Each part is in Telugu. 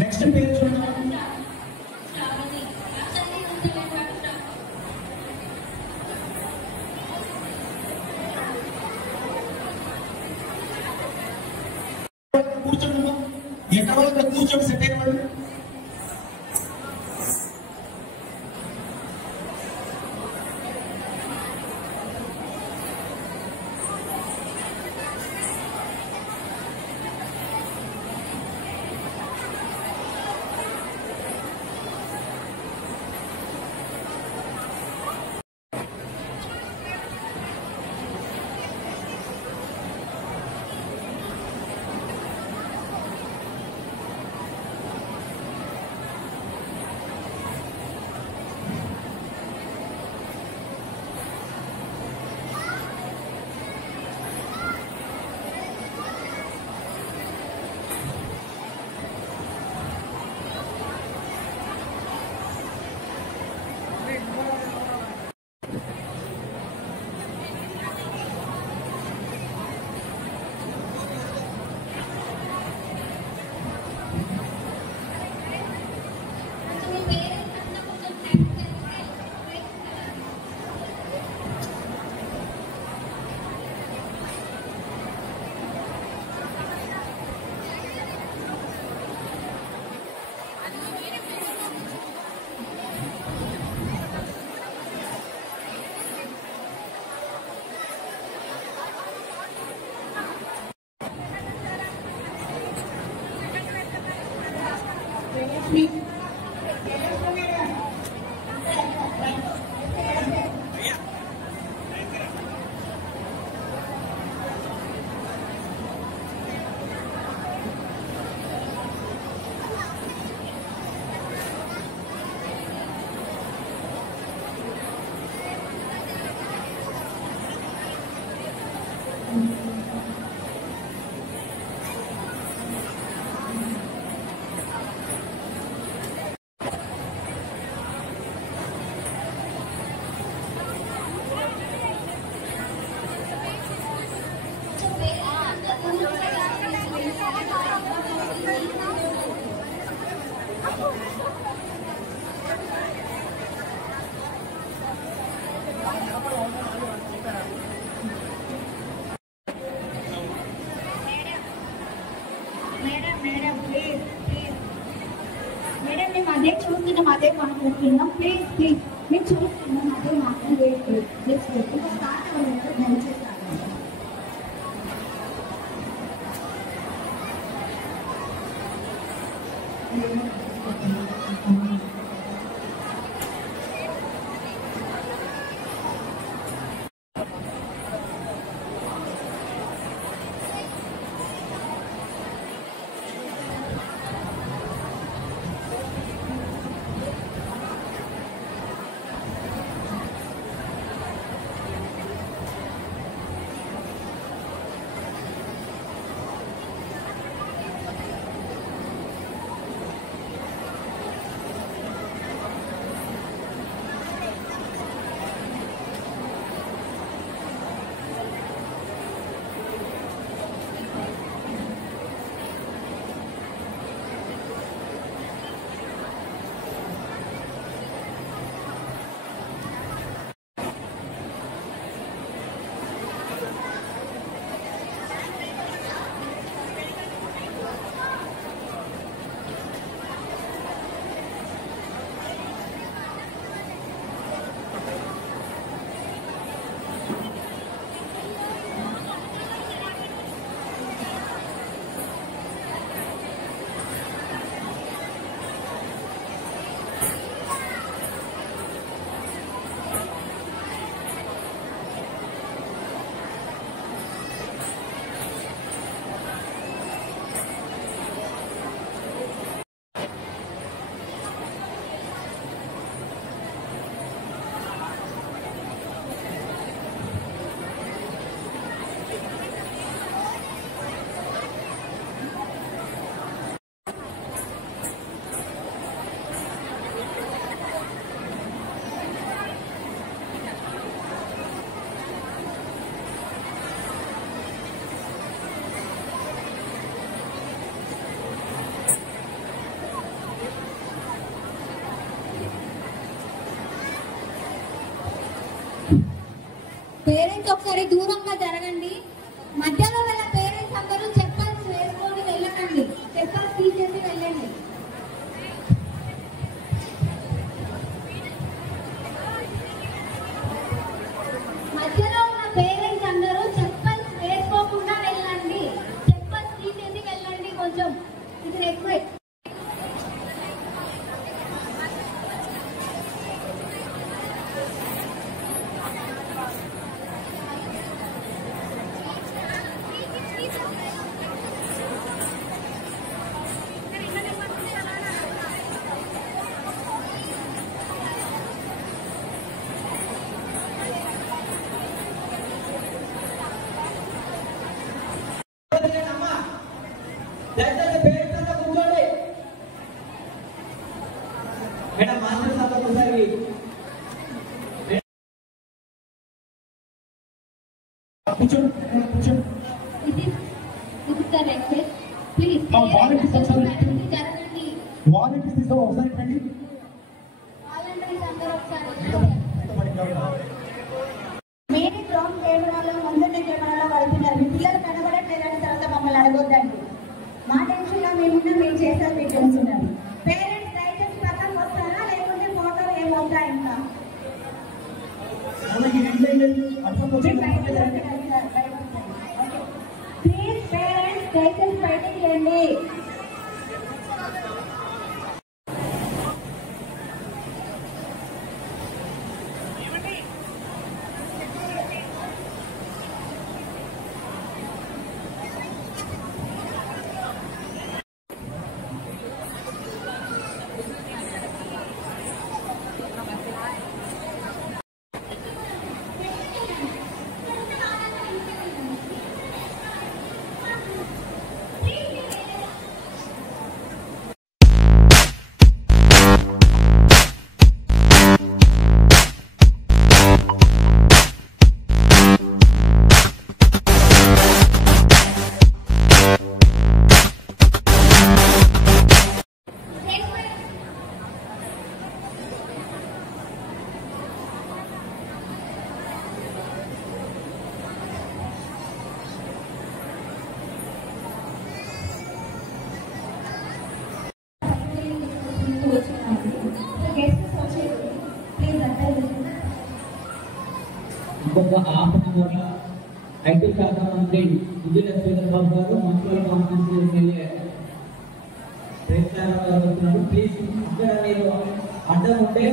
నెక్స్ట్ పేరు చూడండి. కూర్చోండి, ఎక్కడ వాళ్ళు కూర్చోండి, సెట్ అయిన వాళ్ళు. అదే చూస్తున్నాం, అదే మాట్లాడుతున్నాం. ప్లీజ్ ప్లీజ్ మేము చూస్తున్నాం, అదే మాట్లాడలేదు. స్టార్ట్ అవ్వలేదు, దయచేసి పేరెంట్స్ ఒకసారి దూరంగా జరగండి. మధ్యలో వాళ్ళ పేరెంట్స్ అందరూ చెప్పల్స్ వేసుకొని వెళ్ళకండి, చెప్పల్స్ తీసేసి వెళ్ళండి. మధ్యలో ఉన్న పేరెంట్స్ అందరూ చెప్పల్స్ వేసుకోకుండా వెళ్ళండి, చెప్పల్స్ తీసేసి వెళ్ళండి. కొంచెం ఇది ఎక్కువే. మేడం మాస్టర్ సార్ ఒకసారి కూర్చోండి కూర్చోండి. వాలంటీర్స్ తీసుకో ఒకసారి రండి. మేరీ డ్రోన్ కెమెరాలో ముందున్న కెమెరాలో కడుతున్నారు. మీ పిల్లలు కనబడట్లేదని తర్వాత మమ్మల్ని అడగొద్దండి. మా టెన్షన్లో మేమున్నా మేము చేసేది మీకు తెలుసున్నారు. పేరెంట్స్ దయచేసి పక్కన వస్తారా, లేకుంటే ఫోటో ఏమవుతా ఇంకా ప్లీజ్ పేరెంట్స్ దయచేసి బయటికి రండి. ఇంకొక హాఫ్ అన్ అవర్లో ఐటీ శాఖ మంత్రి విజయ శ్రీధర్బాబు గారు మంత్రుల కాన్ఫరెన్స్ వెళ్ళే ప్రయత్నాలు జరుగుతున్నారు. ప్లీజ్ ఇక్కడ మీరు అడ్డం ఉంటే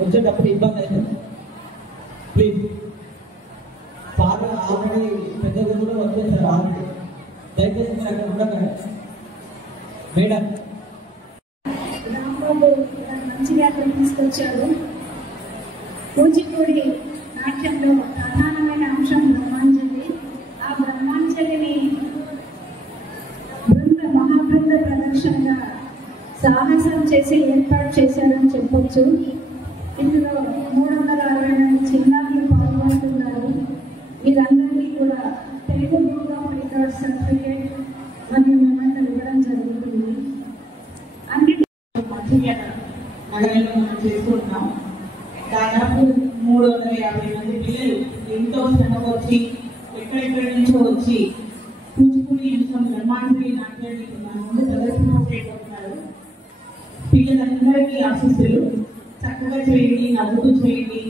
వచ్చేటప్పుడు ఇబ్బంది అవుతుంది. ప్లీజ్ సార్ ఆల్రెడీ పెద్ద గురువులో వచ్చేసారు. ఆల్రెడీ దయచేసి మీరు అక్కడ ఉండకండి. మేడం రాంబాబు మంచిగా తీసుకొచ్చారు. కూచిపూడి నాట్యంలో ప్రధానమైన అంశం బ్రహ్మాంజలి. ఆ బ్రహ్మాంజలిని మహాబృంద ప్రదర్శనగా సాహసం చేసి ఏర్పాటు చేశారని చెప్పొచ్చు. ఇందులో 360 చిన్నారులు పాల్గొంటున్నారు. వీరందరికీ కూడా Telugu book of record certificate మరియు మెమోరియల్ ఇవ్వడం జరుగుతుంది. అన్ని నగరంలో మనం చేస్తున్నాం. దాదాపు 350 మంది పిల్లలు ఎంతో శ్రమ వచ్చి ఎక్కడెక్కడి నుంచో వచ్చి కూచిపూడి బ్రహ్మాండీ నాట్యాన్ని ముందు ప్రదర్శించబోతున్నారు. పిల్లలందరికీ ఆశీస్సులు. చక్కగా చేయండి, నవ్వుతూ చేయండి.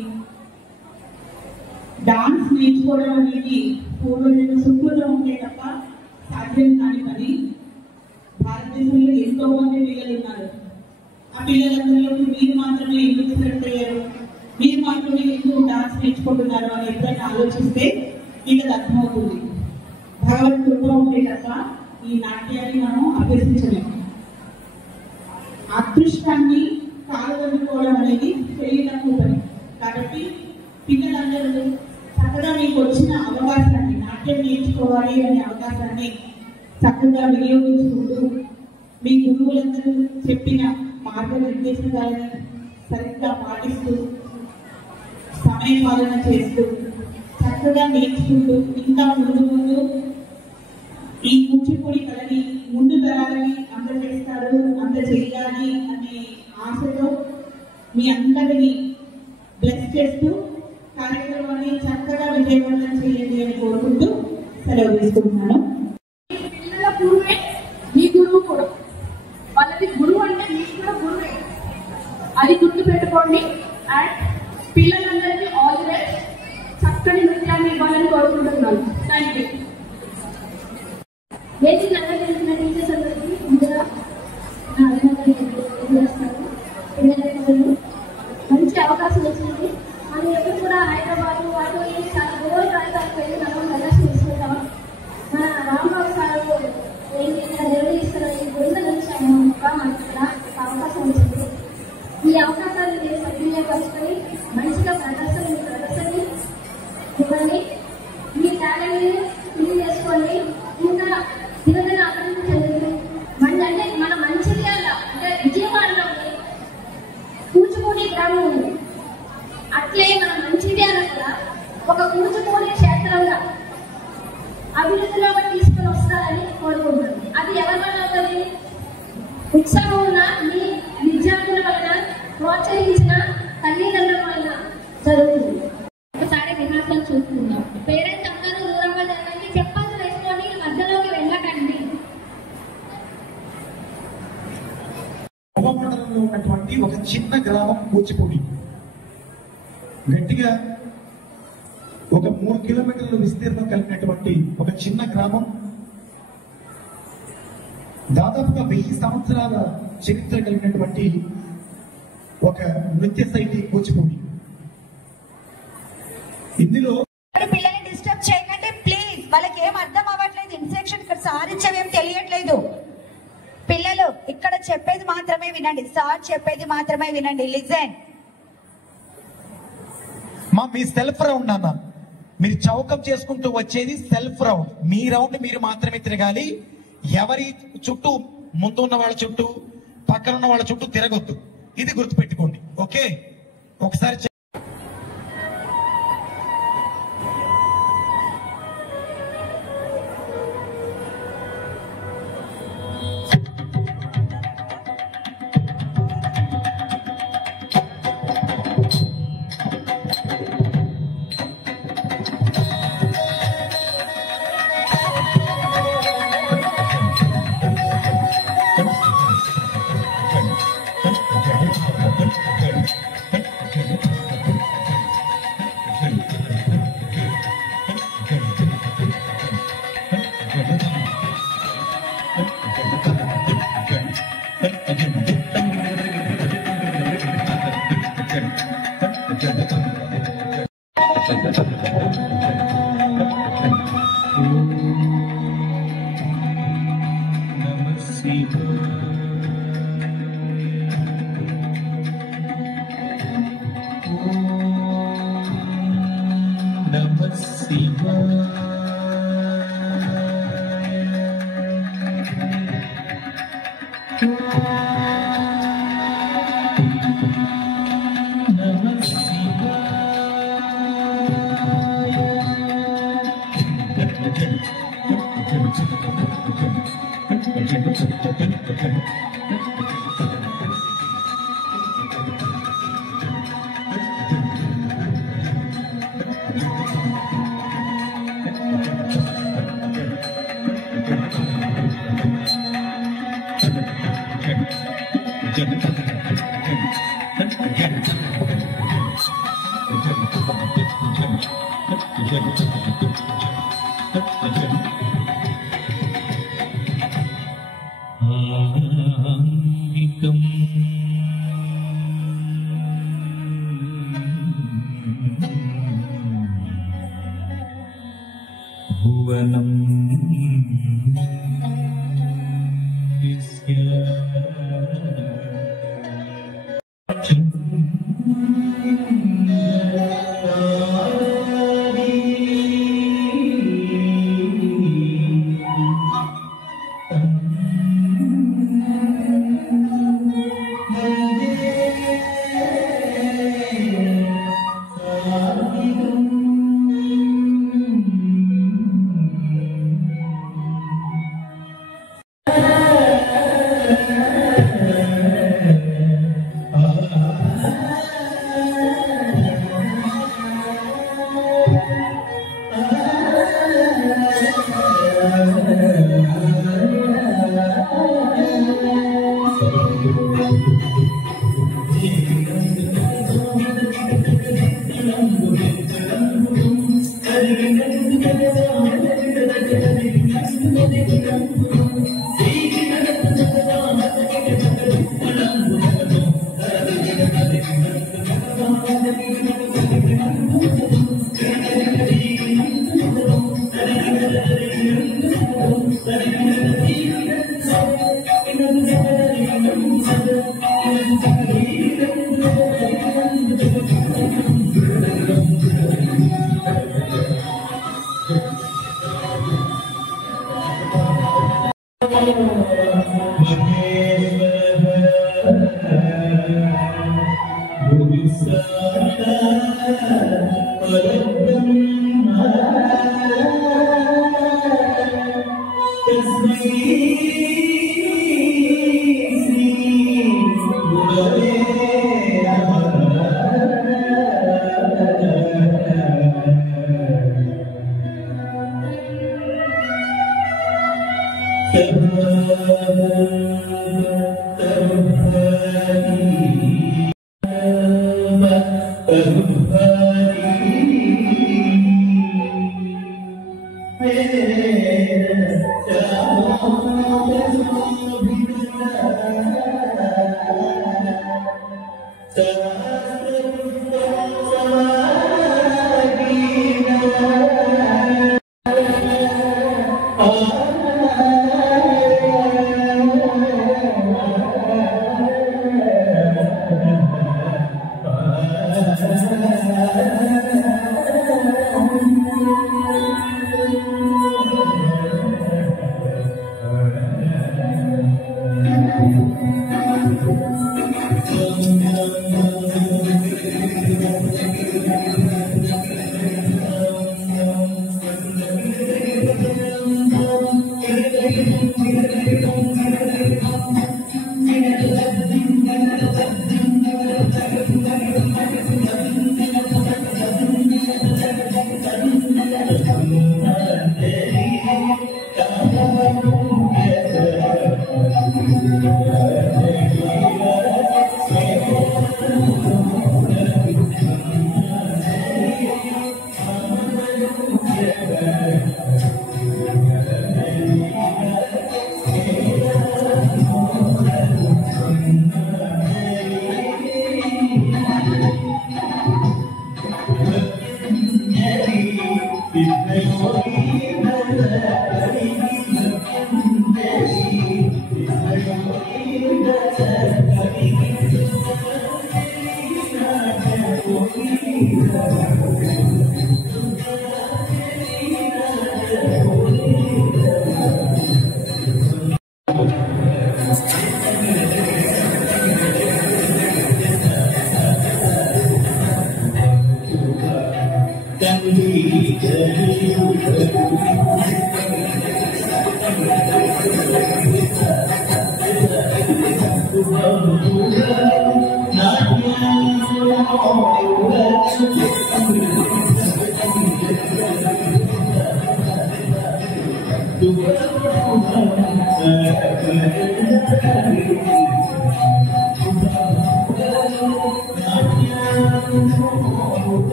డాన్స్ నేర్చుకోవడం అనేది పూర్వజన్మ సుఖంలో ఉంటే తప్ప సాధ్యం కాని పని. భారతదేశంలో ఎంతో మంది పిల్లలు ఉన్నారు. ఆ పిల్లలందరిలో మీరు మాత్రమే ఎందుకు సెలెక్ట్ అయ్యారు, మీరు మాత్రమే ఎందుకు డాన్స్ నేర్చుకుంటున్నారు అని ఎప్పుడైనా ఆలోచిస్తే మీకు అర్థమవుతుంది. భగవత్ కృప ఉంటే తప్ప ఈ నాట్యాన్ని మనం అభ్యసించలేము. అదృష్టాన్ని కాలదనుకోవడం అనేది తెలియని పని. కాబట్టి పిల్లలందరూ చక్కగా మీకు వచ్చిన అవకాశాన్ని, నాట్యం నేర్చుకోవాలి అనే అవకాశాన్ని చక్కగా వినియోగించుకుంటూ మీ గురువులందరూ చెప్పిన మార్గనిర్దేశకాలను సరిగ్గా పాటిస్తూ సమయ పాలన చేస్తూ చక్కగా నేర్చుకుంటూ ఇంకా ముందు ఈ కూచిపూడి కళని ముందు తరాలని అందజేస్తారు, అందజేయాలి అనే ఆశతో మీ అందరినీ బ్లెస్ చేస్తూ కార్యక్రమాన్ని చక్కగా విజయవంతం చేయాలి. తెలియజేసుకుంటున్నాను. పిల్లల గురువే మీ గురువు కూడా. వాళ్ళకి గురువు అంటే మీకు కూడా గురువే, అది గుర్తు పెట్టుకోండి. అండ్ పిల్లలందరికీ ఆల్ ది బెస్ట్, చక్కని నృత్యాన్ని ఇవ్వాలని కోరుకుంటున్నాను. Thank you. బేసిక్ అందరికీ టీచర్స్ అందరికీ ముందుగా నా అభినందనలు చేస్తాను. పిల్లలందరూ మంచి అవకాశం వచ్చింది. మనం ఎప్పుడు కూడా హైదరాబాద్ వాటి చాలా దూరం ప్రాంతాలకు వెళ్ళి మనం ప్రదర్శన తీసుకుంటాం. మన రాంబాబు సార్ ఏంటి నిర్వహిస్తున్న ఈ గురించి మనకి ఇక్కడ అవకాశం వచ్చింది. ఈ అవకాశాన్ని సద్వినియోగపరుచుకొని మంచిగా ప్రదర్శన ఇవ్వండి. మీ టాలెంట్ని ఫిల్ చేసుకోండి. ఇంకా దినదిన అభివృద్ధి చెందింది. అంటే మన మంచిర్యాల అంటే విజయవాడలో కూచిపూడి గ్రామం ఉంది. అట్లే మన మంచిర్యాల కూడా ఒక కూచిపూడి క్షేత్రంగా అభివృద్ధిలో తీసుకుని వస్తారని కోరుకుంటున్నాను. అది ఎవరి వల్ల అవుతుంది? ఉత్సాహం ఉన్న మీ విద్యార్థుల వలన, ప్రోత్సహించిన తల్లిదండ్రుల వలన జరుగుతుంది. ఒకసారి రిహార్సల్ చూస్తున్నాం. పేరెంట్స్ అందరూ దూరంగా జరగండి. చెప్పాల్సి వేసుకోండి, మధ్యలోకి వెళ్ళకండి. మండలంలో ఉన్నటువంటి ఒక చిన్న గ్రామం కూచిపూడి. గట్టిగా ఒక 3 కిలోమీటర్ల విస్తీర్ణం కలిగినటువంటి ఒక చిన్న గ్రామం. దాదాపుగా 1000 సంవత్సరాల చరిత్ర కలిగినటువంటి ఒక నృత్య శైలి కూచిపూడి. ఇందులో పిల్లల్ని డిస్టర్బ్ చేయకండి ప్లీజ్. వాళ్ళకి ఏం అర్థం అవ్వట్లేదు. ఇన్స్ట్రక్షన్ ఇక్కడ సారించేవేం తెలియట్లేదు. పిల్లలు ఇక్కడ చెప్పేది మాత్రమే వినండి. సార్ చెప్పేది మాత్రమే వినండి. లిజన్. మీ సెల్ఫ్ రౌండ్ అన్న, మీరు చౌకం చేసుకుంటూ వచ్చేది సెల్ఫ్ రౌండ్. మీ రౌండ్ మీరు మాత్రమే తిరగాలి. ఎవరి చుట్టూ, ముందు ఉన్న వాళ్ళ చుట్టూ, పక్కన ఉన్న వాళ్ళ చుట్టూ తిరగొద్దు. ఇది గుర్తుపెట్టుకోండి. ఓకే, ఒకసారి భువనం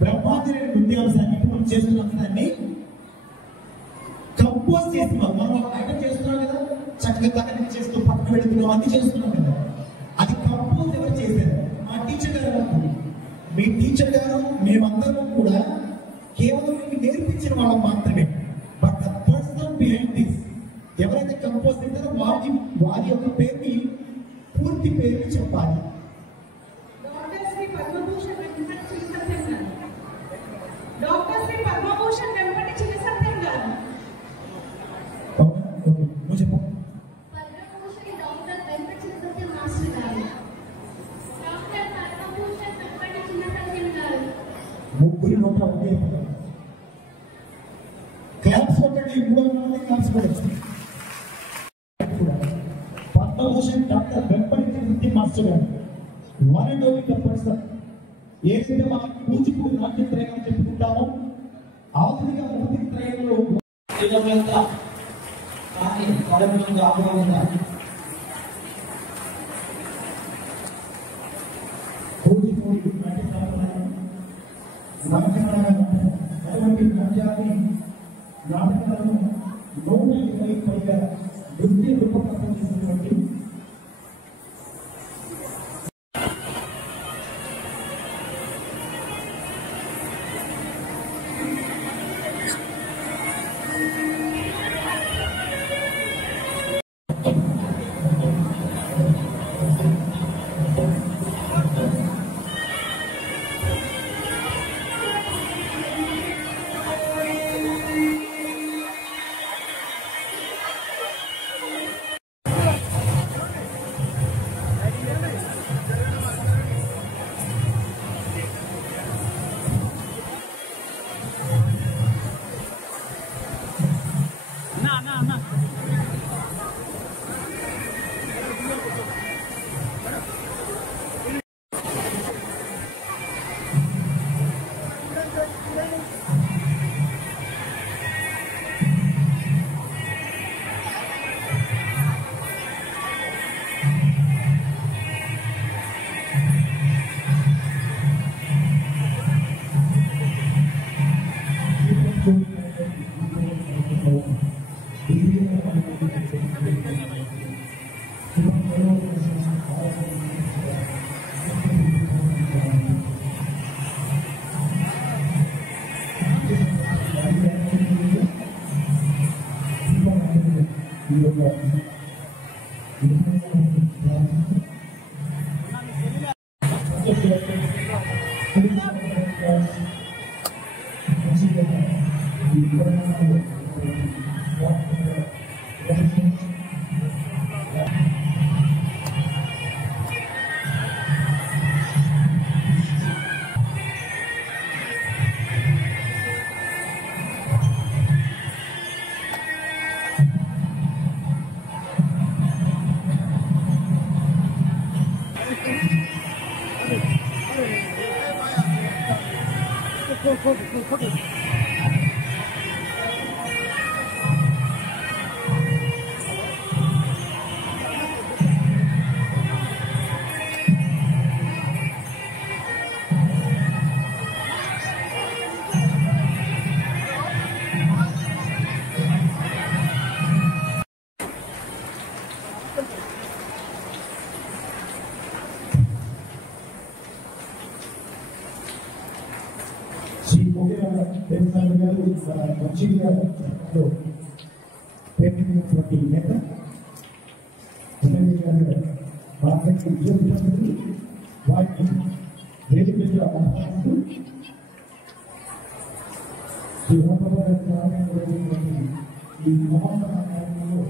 బ్రహ్మాండ నృత్యాంశాన్ని పూర్తి చేస్తున్న అంశాన్ని కంపోజ్ చేసి మనం ఐటమ్ చేస్తున్నాం కదా, చక్కగా తగ్గ చేస్తూ పక్కన పెడుతున్నాం, అన్ని చేస్తున్నాం కదా. అది కంపోజ్ ఎవరు చేశారు? మా టీచర్ గారు. మీ టీచర్ గారు మేమందరం కూడా కేవలం మీకు నేర్పించిన వాళ్ళం మాత్రమే. But the person behind this ఎవరైతే కంపోజ్ చేస్తారో వారి యొక్క పేరుని పూర్తి పేరుని చెప్పాలి. డాక్టర్ శ్రీ పద్మభూషణ్ వెంపటి చిన్న సత్యం గారు. నువ్వు చెప్పు. పద్మభూషణ్ డాక్టర్ వెంపటి చిన్న సత్యం మాస్టర్ గారు. డాక్టర్ పద్మభూషణ్ వెంపటి చిన్న సత్యం గారు. ముగ్గురు నోట ఒకే క్లాప్స్ కొట్టండి. 300 మంది క్లాప్స్ కొట్టండి. పద్మభూషణ్ డాక్టర్ వెంపటి చిన్న సత్యం మాస్టర్ గారు one and only the person. ఏదైతే మనం కూచిపూడి నాట్య ప్రయోగం చెప్పుకుంటామో ఆధునిక మూర్తి త్రయంలో కానీ పడమని ఆపకుండా కూచిపూడి అటువంటి పంజాబీ నాటకాలను 120 పైగా నృత్య రూపకల్పన చేసినటువంటి మంచిగా ప్రేమించినటువంటి నేత వారికి ఉద్యోగులకు వాటిని వేదికగా ఆహ్వానిస్తూ ఈ మహోత్సవ కార్యక్రమంలో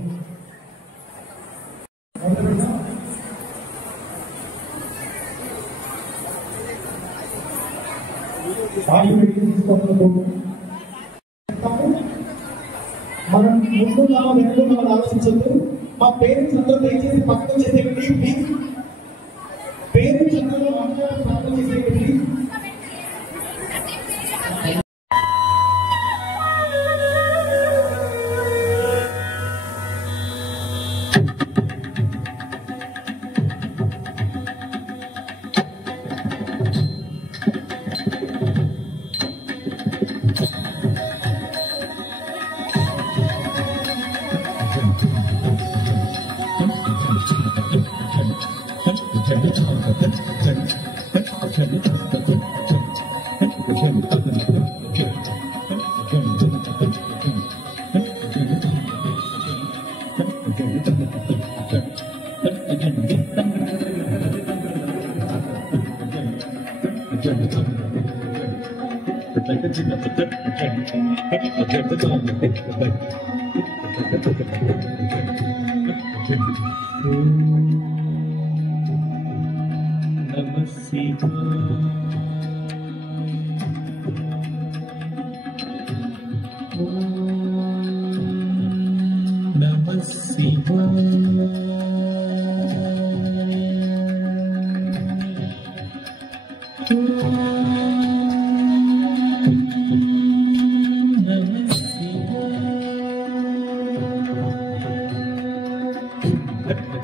మొదలుగా మనం ముందున్నామా వెనుకున్నామని ఆలోచించద్దు. మా పేరెంట్స్ అందరూ దయచేసి పక్కన చేసేయండి ప్లీజ్. పేరెంట్స్ అందరూ పక్కన చేసేయండి ప్లీజ్.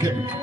Thank you.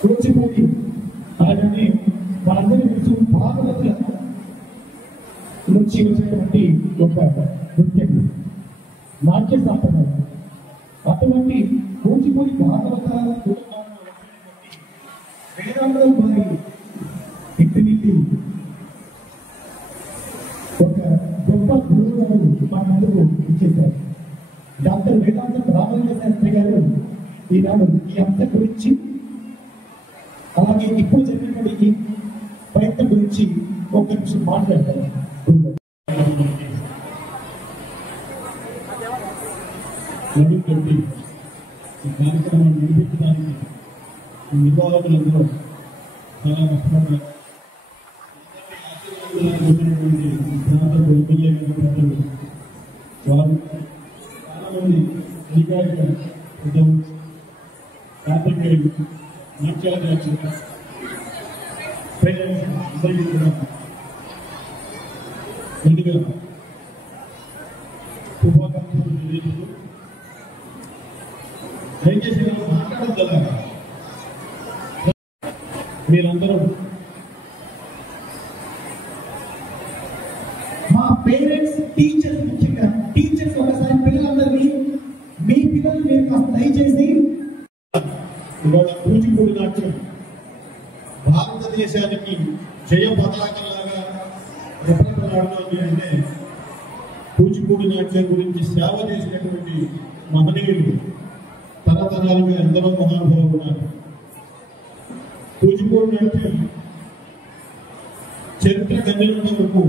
కూచిపూడి అలాగే మనందరికీ తెలుసు భాగవతుల నుంచి వచ్చినటువంటి ఒక నృత్యం నాట్య సాంప్రదాయం. అటువంటి కూచిపూడి భాగవతాల వేదాంతం వారి వ్యక్తిని ఒక గొప్ప గురువు గారు మా ముందుకు ఇచ్చేశారు. డాక్టర్ వేదాంతం రామలింగ శాస్త్రి గారు ఈనాడు ఈ అంశం గురించి అలాగే ఇప్పుడు జరిగినటువంటి ఈ ప్రయత్నం గురించి ఒక నిమిషం మాట్లాడతారు. ఈ కార్యక్రమాన్ని నిర్వహించడానికి నిర్వాహకులందరూ చాలా కష్టపడ్డారు. వారు చాలామంది అధికారిక ఉద్యోగం కార్మికులు నాట్యాధ్యక్షులు అందరికీ కూడా ముందుగా శుభాకాంక్షలు తెలియజేస్తూ దయచేసి మాట్లాడద్దా మీరందరూ మా పేరెంట్స్ టీచర్స్ ముఖ్యంగా టీచర్స్ ఒకసారి పిల్లలందరినీ మీ పిల్లలు మీరు కాస్త దయచేసి ఇవాళ కూచిపూడి నాట్యం భారతదేశానికి జయ పతాకంలాగా రెపరెపలాడుతోంది అంటే కూచిపూడి నాట్యం గురించి సేవ చేసినటువంటి మహనీయులు తరతరాలుగా ఎందరో మహానుభావులు ఉన్నారు. కూచిపూడి నాట్యం చరిత్ర గణిత వరకు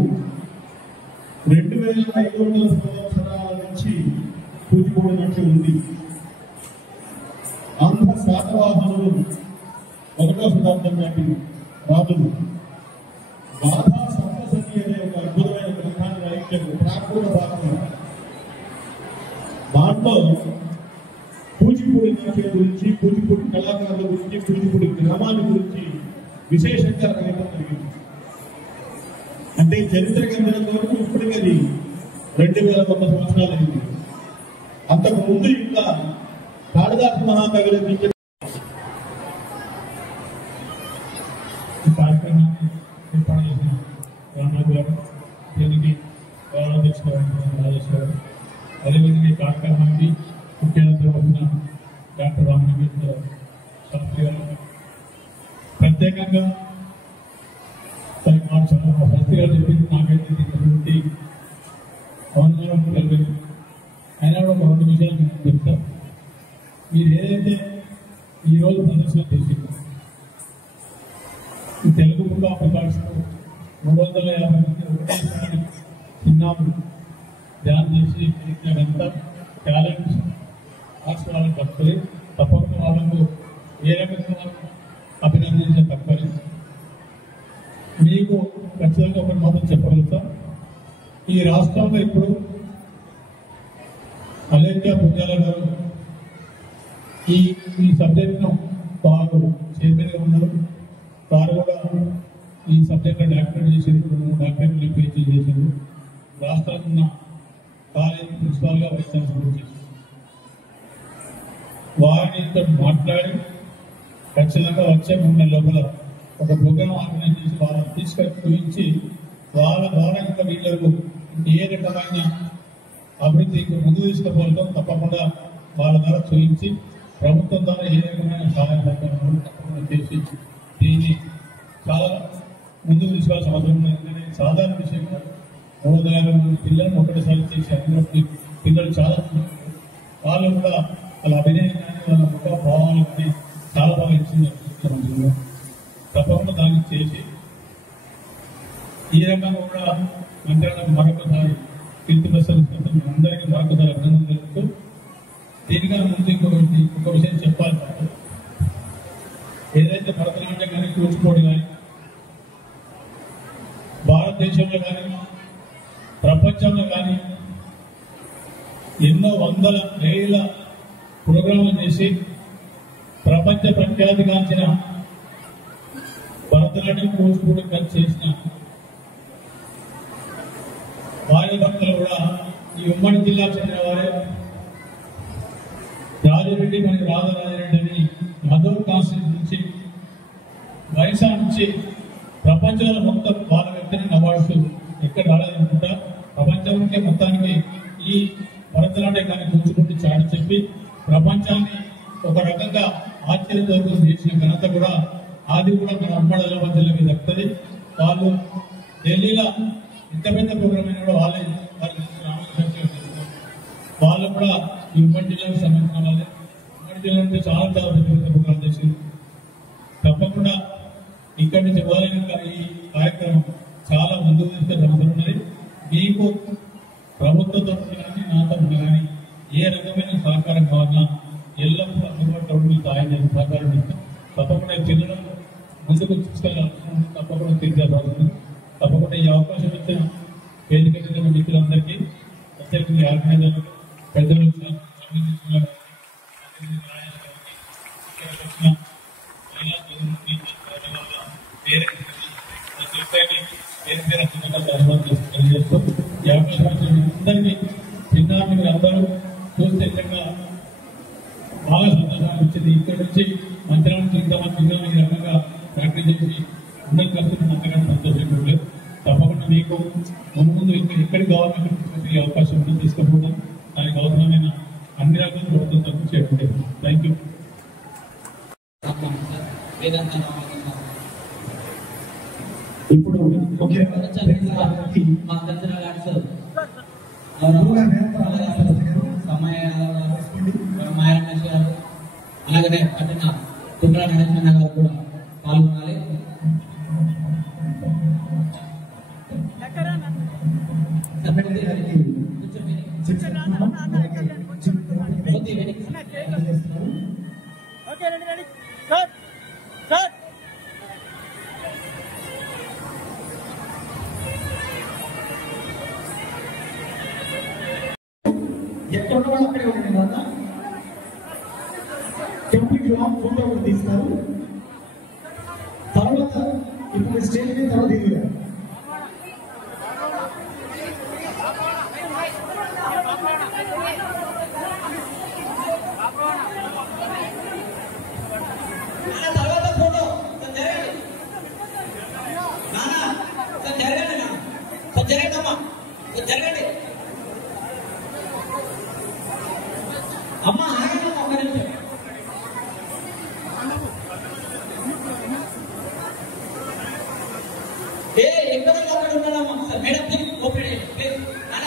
2500 సంవత్సరాల నుంచి కూచిపూడి నాట్యం ఉంది. ఆంధ్ర శాతవాహనులు 1వ శతాబ్దం నాటి రాజులు బాధా సప్తసతి అనే ఒక అద్భుతమైన గ్రంథాన్ని రాయించారు. ప్రాకృత భాష దాంట్లో కూచిపూడి నాట్యం గురించి, కూచిపూడి కళాకారుల గురించి, కూచిపూడి గ్రామాల గురించి విశేషంగా రాయడం జరిగింది. అంటే చరిత్ర గమనంతో ఇప్పటికీ అది 2100 సంవత్సరాలు అయింది. అంతకు ముందు ఇంకా కాళిదాసు మహాకవి రచించిన ఈ కార్యక్రమాన్ని ఏర్పాటు చేసిన రామరాజు గారు, దీనికి గౌరవాధ్యక్ష రాజేష్ గారు, అదేవిధంగా ఈ కార్యక్రమానికి ముఖ్య అతిథిగా వచ్చిన డాక్టర్ రామలింగేశ్వర శాస్త్రి గారు, ప్రత్యేకంగా శాస్త్రి గారు చెప్పింది నాకైతే దీని చెప్తాం. మీరు ఏదైతే ఈరోజు ప్రదర్శన చేసిందో ఈ తెలుగు బుక్ ఆఫ్ రికార్డ్స్ 350 మంది ఒకటేసారి చిన్నాపులు ధ్యానం చేసి ఎంత టాలెంట్ ఆర్ట్స్ వాళ్ళకి తప్పదు. తప్పకుండా వాళ్ళకు ఏ రకంగా అభినందించే తప్పదు. మీకు ఖచ్చితంగా ఒకటి మాత్రం చెప్పగలుగుతాం, ఈ రాష్ట్రంలో ఇప్పుడు అలేఖ్య పుణ్యాల గారు ఈ సబ్జెక్ట్ను వారు చైర్మన్గా ఉన్నారు. వారు కూడా ఈ సబ్జెక్ట్లో డాక్టరేట్ చేసిండ్రు, డాక్టరేట్ పిహెచ్డీ చేసిండ్రు. రాష్ట్రంలో ఉన్న కాలేజ్ ప్రిన్సిపాల్గా వైస్ ఛాన్సలర్ చేసిండ్రు. వారితో మాట్లాడి ఖచ్చితంగా వచ్చే 3 నెలల లోపల ఒక ప్రోగ్రామ్ ఆర్గనైజ్ చేసి వాళ్ళని తీసుకొని చూపించి వాళ్ళ ద్వారా ఇంకా వీళ్ళకు ఏ రకమైన అభివృద్ధికి ముందు తీసుకుపోవడం తప్పకుండా వాళ్ళ ద్వారా చూపించి ప్రభుత్వం ద్వారా ఏ రకమైన సహాయ సహకారాలు తప్పకుండా చేసి దీన్ని చాలా ముందుకు తీసుకోవాల్సిన అవసరం ఉంది. సాధారణ విషయంగా 350 మంది పిల్లలను ఒకటిసారి చేసి అందులో పిల్లలు చాలా వాళ్ళు కూడా వాళ్ళ అభినయం కానీ వాళ్ళ ముఖ భావాలు కానీ చాలా బాగా ఇచ్చింది. తప్పకుండా దాన్ని చేసి ఈ రకంగా కూడా మంత్రాలకు మరొకసారి కీర్తి ప్రసాదిస్తున్న అందరికీ మరొకసారి అభినందనలు తెలుపుతూ దీనిగా ముందు ఇంకొక విషయం చెప్పాలి. ఏదైతే భరతనాట్యం కానీ కూచిపూడి కానీ భారతదేశంలో కానీ ప్రపంచంలో కానీ ఎన్నో వందల వేల ప్రోగ్రాంలు చేసి ప్రపంచ ప్రఖ్యాతిగాంచిన భరతనాట్యం కూచిపూడి కలిసి చేసిన వారి భక్తులు కూడా ఈ ఉమ్మడి జిల్లాకు చెందిన వారే. రాజరెడ్డి మరియు రాధారాజరెడ్డి అని మధుర్ కాన్స్టిట్యూన్సీ నుంచి వైసా నుంచి ప్రపంచంలో మొత్తం వాళ్ళ వ్యక్తిని అవార్డ్స్ ఎక్కడ రాలేదనుకుంటా ప్రపంచానికి మొత్తానికి ఈ భరతనాట్యం కానీ కూచిపూడి చాటి చెప్పి ప్రపంచాన్ని ఒక రకంగా ఆశ్చర్యతో చేసిన ఘనత కూడా అది కూడా మన ఉమ్మడి ఆదిలాబాద్ జిల్లాకి దక్కుతుంది. వాళ్ళు ఢిల్లీలో ఇంత పెద్ద ప్రోగ్రామ్ అయినా కూడా వాళ్ళే వాళ్ళు కూడా ఈ ఉమ్మడి జిల్లాకు సంబంధించిన వాళ్ళే. ఉమ్మడి జిల్లా నుంచి చాలా చాలా పెద్ద పెద్ద ప్రోగ్రాం చేసి తప్పకుండా ఇక్కడి నుంచి మొదలైన ఈ కార్యక్రమం చాలా ముందుకు తీసుకెళ్ళి అవసరం ఉన్నది. మీకు ప్రభుత్వ తరఫున కానీ నాతో కానీ ఏ రకమైన సహకారం కావాలన్నా ఎల్లప్పుడూ అందుబాటులో మీకు సాయం చేసి సహకారం ఇస్తాం. తప్పకుండా పిల్లలను ముందుకు తీసుకెళ్ళాల్సిన తప్పకుండా తీర్చాల్సి తప్పకుండా ఈ అవకాశం ఇచ్చిన వేదిక మీద మిత్రులందరికీ ప్రత్యేకంగా ఆర్గనైజర్లు పెద్దలు ఈ అవకాశం అందరికీ చిన్న మీరు అందరూ చూస్తే నిజంగా బాగా సంతోషాలు వచ్చింది. ఇక్కడ నుంచి మంత్రాల నుంచి ఇంతమంది పిల్లలు ఈ రకంగా ప్రాక్టీస్ చేసి అందరికి కలిసి అంతగా సంతోషంగా లేదు. తప్పకుండా మీకు ముందు ఇంకా ఎక్కడికి గవర్నమెంట్ ఈ అవకాశం ఉంది తీసుకుపోతాం. దానికి అవసరమైన అన్ని రకాల ప్రభుత్వం తరఫు చేయడం. Thank you. ఇప్పుడు అలాగనే పట్టిన తుండ్రా నరసింహ గారు కూడా పాల్గొనాలి. ఎక్కడ వాళ్ళు అక్కడే ఉండండి. వల్ల కంప్లీట్ లాంగ్ ఫోటో కూడా తీస్తారు. తర్వాత ఇప్పుడు స్టేజ్ మీద తర్వాత దిగుతారు. అమ్మ ఎక్కడ ఉన్నాడమ్మా మేడం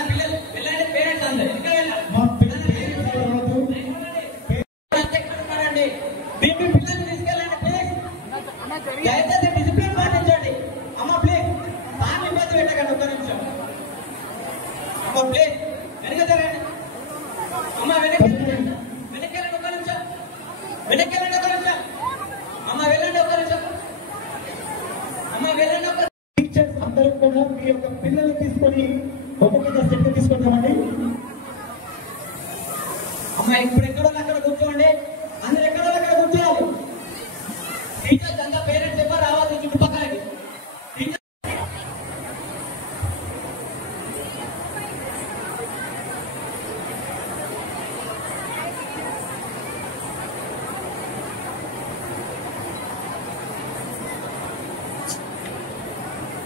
పిల్లలు పిల్లలు పేరెంట్స్ అందరు ప్లీజ్ వెనక జరగండి. అమ్మ వెనక్కి వెనక్కి ఒక నిమిషం, వెనక్కి ఒక నిమిషం. అమ్మ వెళ్ళండి ఒక నిమిషం, అమ్మ వెళ్ళండి ఒక. టీచర్స్ అందరూ కూడా మీ యొక్క పిల్లల్ని తీసుకొని ఒక్కొక్క సెట్ తీసుకుంటామండి. అమ్మ ఇప్పుడు ఎక్కడో అక్కడ కూర్చోండి, అందరు ఎక్కడో అక్కడ కూర్చోవాలి. టీచర్స్ అంతా పేరెంట్స్ ఎవరు రావాలి చుట్టుపక్కలకి.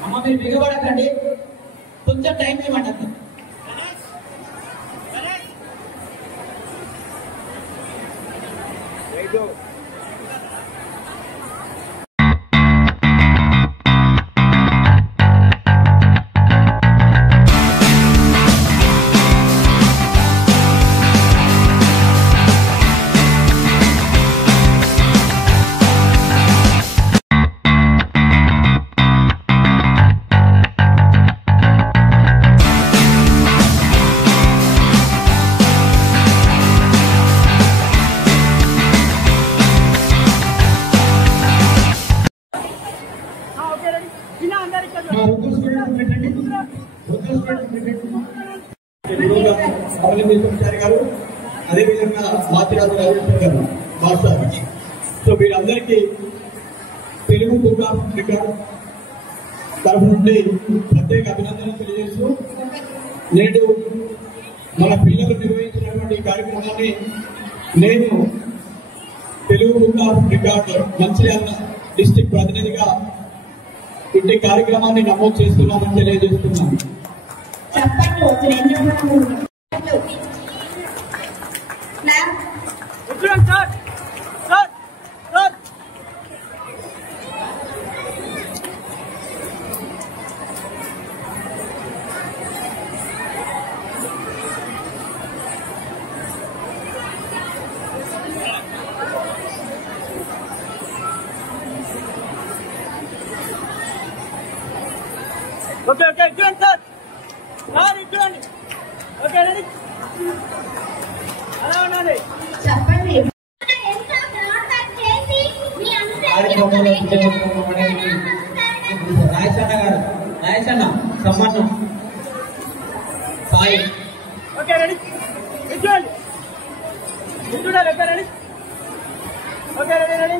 అమ్మ మీరు బిగబడకండి, కొంచెం టైం ఇవ్వండి అక్కడ. గారు అదేవిధంగా మాచిరాజు రాజేశ్వర్ గారు మాస్టర్. సో వీరందరికీ తెలుగు బుక్ ఆఫ్ రికార్డ్ తరఫు నుండి ప్రత్యేక అభినందనలు తెలియజేస్తూ నేడు మన పిల్లలు నిర్వహించినటువంటి కార్యక్రమాన్ని నేను Telugu book of record Mancherial district ప్రతినిధిగా ఇట్టి కార్యక్రమాన్ని నమోదు చేస్తున్నామని తెలియజేస్తున్నాను. Okay, okay, good, sir. Good. Okay, ready? Hello, Nani. చెప్పండి. రాయసన్న గారు, రాయసన్న సమ్మన్న సాయి. ఓకే రెడీ, ఇచ్చుకోండి ఇచ్చుకోండి. Okay ready, okay ready ready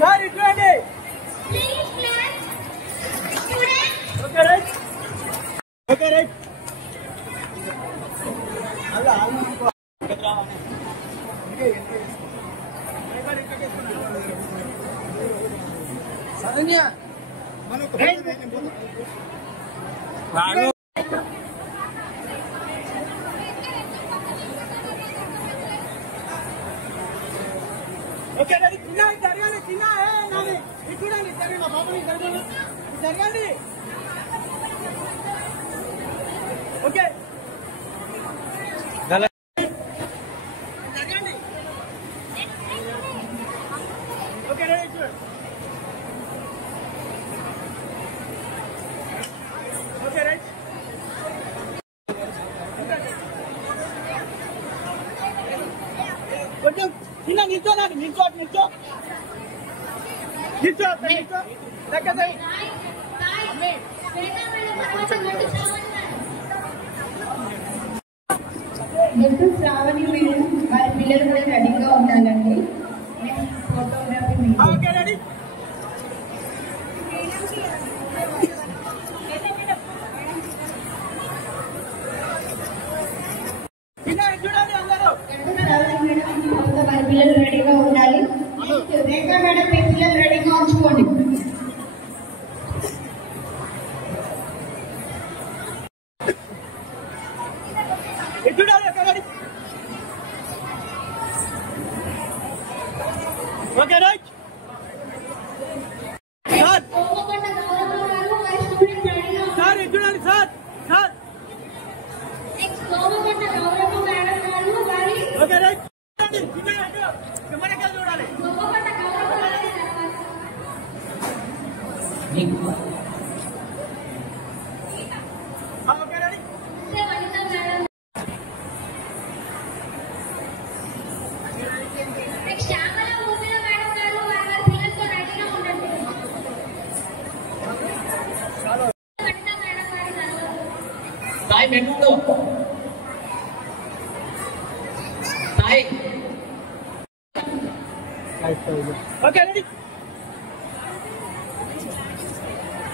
sir ఇచ్చుకోండి. Okay right, okay right. Saranya okay ready. చిన్న జరగాలి, చిన్న నాని చూడండి, జరగండి మా బాబుని, జరగండి. ఓకే జరగండి. ఓకే రెడీ చూడండి. Okay right. కొంచెం చిన్న నిల్చోనండి, నిల్చో నిల్చో నిల్చో నిల్చో దగ్గర. డాక్టర్ శ్రావణి మేడం వారి పిల్లలు కూడా రెడీగా ఉండాలండి. Photography okay ready. చూడండి అందరూ. శ్రావణి మేడం వారి పిల్లలు రెడీగా ఉండాలి. రేఖా మేడం మీ పిల్లలు రెడీగా ఉంచుకోండి. Okay right. సార్ సార్ చూడండి సార్ సార్. Okay right. చూడాలి. సాయి మెన్నూరు సాయి ఓకే రెడీ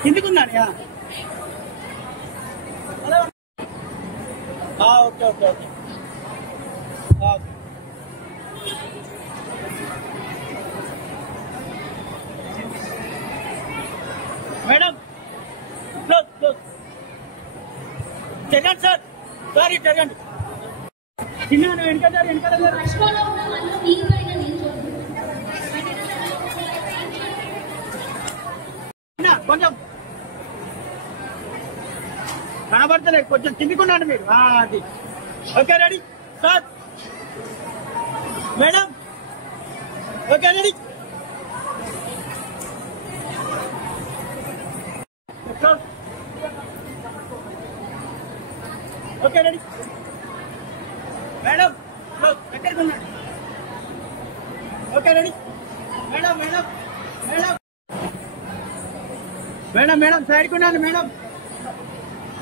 కిందికున్నాను okay okay okay madam close close Jagan sir sorry Jagan చిన్న వెనక కష్టంలో ఉన్న వాళ్ళు నీరు పైన నిల్చోండి. కొంచెం కనబడతలేదు కొంచెం కిందికున్నాను మీరు అది okay ready sir madam okay ready okay ready madam ఎక్కడికి ఉన్నాడు okay ready madam madam madam madam madam సైడ్కి ఉన్నాను madam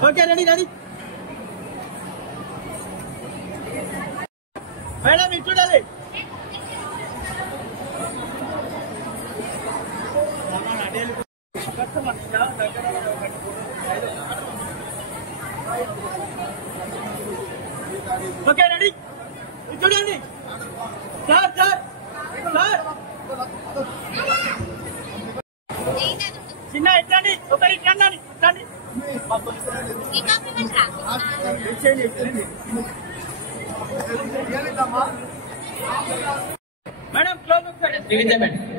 okay ready ready madam ఇది చూడాలి ఓకే రెడీ ఇది చూడండి సార్ సార్ సార్ చిన్న ఎట్లండి ఒకరి ఇట్లండి ఇట్లండి మేడం క్లోజ్ ఒకసారి